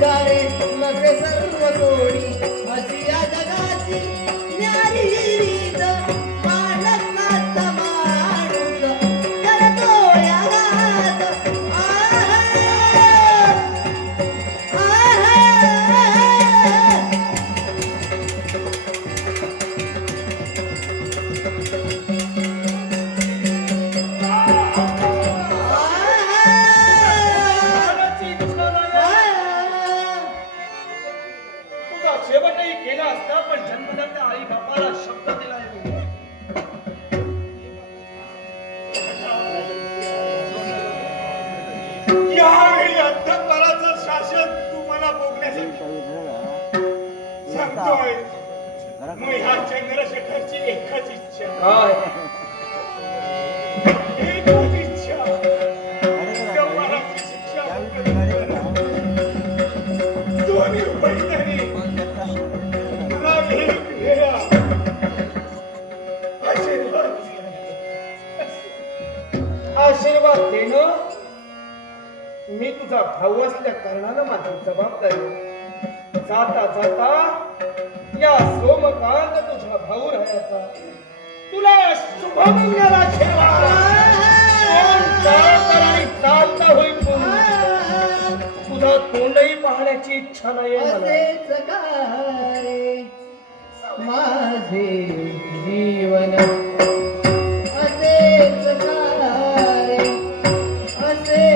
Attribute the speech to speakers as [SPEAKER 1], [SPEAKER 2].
[SPEAKER 1] झाले मग सर्व कोणी सांगतोय मग ह्या चंद्रशेखरची एकच इच्छा
[SPEAKER 2] काय
[SPEAKER 1] एकच इच्छा शिक्षा दोन्ही मला आशीर्वाद द्या.
[SPEAKER 2] आशीर्वाद देणं मी तुझा भाऊ असल्या कारणानं माझी जबाबदारी जाता जाता या सोमकांत तुझा भाऊ राहायचा. तुला शुभ मंगला चालता तोंडही पाहण्याची माझे जीवन.
[SPEAKER 3] असे असे